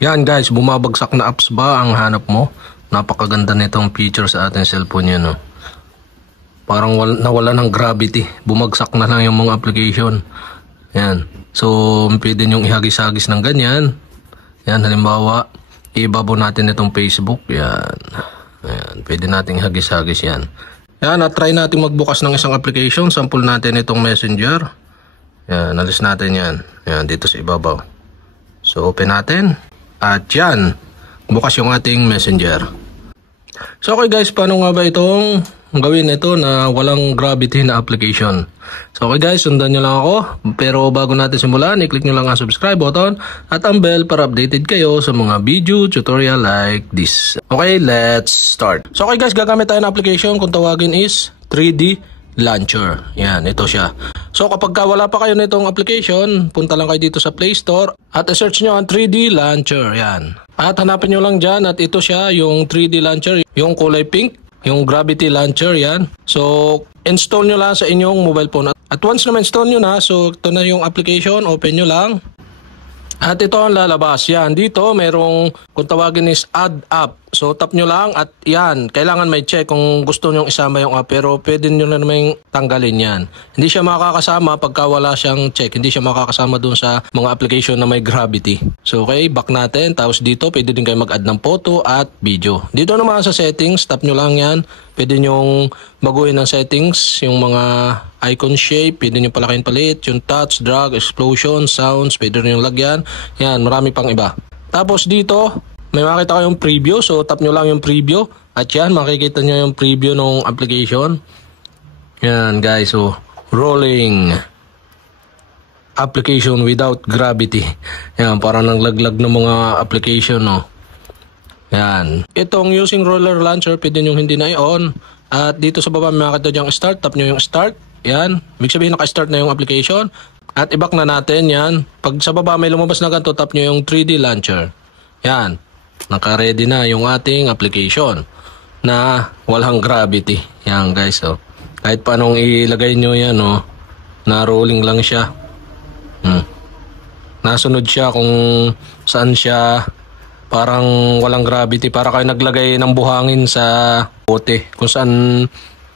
Yan guys, bumabagsak na apps ba ang hanap mo? Napakaganda nitong feature sa ating cellphone yan. No? Parang nawala ng gravity. Bumagsak na lang yung mga application. Yan. So, pwede nyong ihagis-hagis ng ganyan. Yan, halimbawa, ibabaw natin itong Facebook. Yan. Yan. Pwede nating ihagis-hagis yan. Yan, at try natin magbukas ng isang application. Sample natin itong Messenger. Yan, alis natin yan. Yan, dito sa ibabaw. So, open natin. At yan, bukas yung ating Messenger. So okay guys, paano nga ba itong gawin ito na walang gravity na application? So okay guys, sundan nyo lang ako. Pero bago natin simulan, i-click nyo lang ang subscribe button at ang bell para updated kayo sa mga video tutorial like this. Okay, let's start. So okay guys, gagamit tayo ng application kung tawagin is 3D Launcher. Yan, ito siya. So kapag wala pa kayo nitong application, punta lang kayo dito sa Play Store at i-search nyo ang 3D Launcher. Yan. At hanapin nyo lang dyan at ito siya, yung 3D Launcher, yung kulay pink, yung Gravity Launcher. Yan. So install nyo lang sa inyong mobile phone. At once na ma-install nyo na, so ito na yung application, open nyo lang. At ito ang lalabas. Yan, dito merong kung tawagin is add app. So tap nyo lang at yan, kailangan may check kung gusto nyo isama yung app, pero pwede nyo na naman tanggalin yan. Hindi siya makakasama pagka wala siyang check, hindi siya makakasama dun sa mga application na may gravity. So okay, back natin. Tapos dito pwede din kayo mag-add ng photo at video. Dito naman sa settings, tap nyo lang yan. Pwede nyong baguhin ng settings, yung mga icon shape, pwede nyo palakihin palit, yung touch, drag, explosion, sounds, pwede nyo lagyan. Yan, marami pang iba. Tapos dito, may makita kayong preview, so tap nyo lang yung preview. At yan, makikita nyo yung preview ng application. Yan guys, so rolling application without gravity. Yan, parang naglaglag ng mga application, no. Yan. Itong using roller launcher, pwede nyo hindi na i-on. At dito sa baba, may makita dyang start. Tap nyo yung start. Yan. Ibig sabihin, naka-start na yung application. At i-back na natin. Yan. Pag sa baba may lumabas na ganito, tap nyo yung 3D launcher. Yan. Naka-ready na yung ating application na walang gravity. Yan guys. Oh. Kahit paanong ilagay nyo yan, oh, na rolling lang siya. Nasunod siya kung saan siya. Parang walang gravity, para kayo naglagay ng buhangin sa bote. Kung saan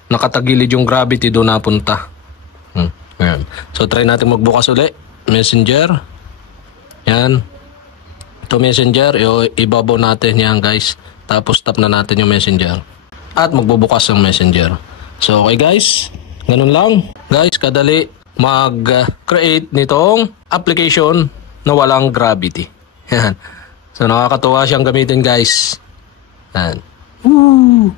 nakatagilid yung gravity, doon napunta. Ayan. So try natin magbukas uli. Messenger. Yan. Ito Messenger, ibabaw natin yan guys. Tapos tap na natin yung Messenger. At magbubukas ang Messenger. So okay guys, ganun lang. Guys, kadali mag-create nitong application na walang gravity. Yan. So nakakatuwa siyang gamitin guys. Yan. Woo!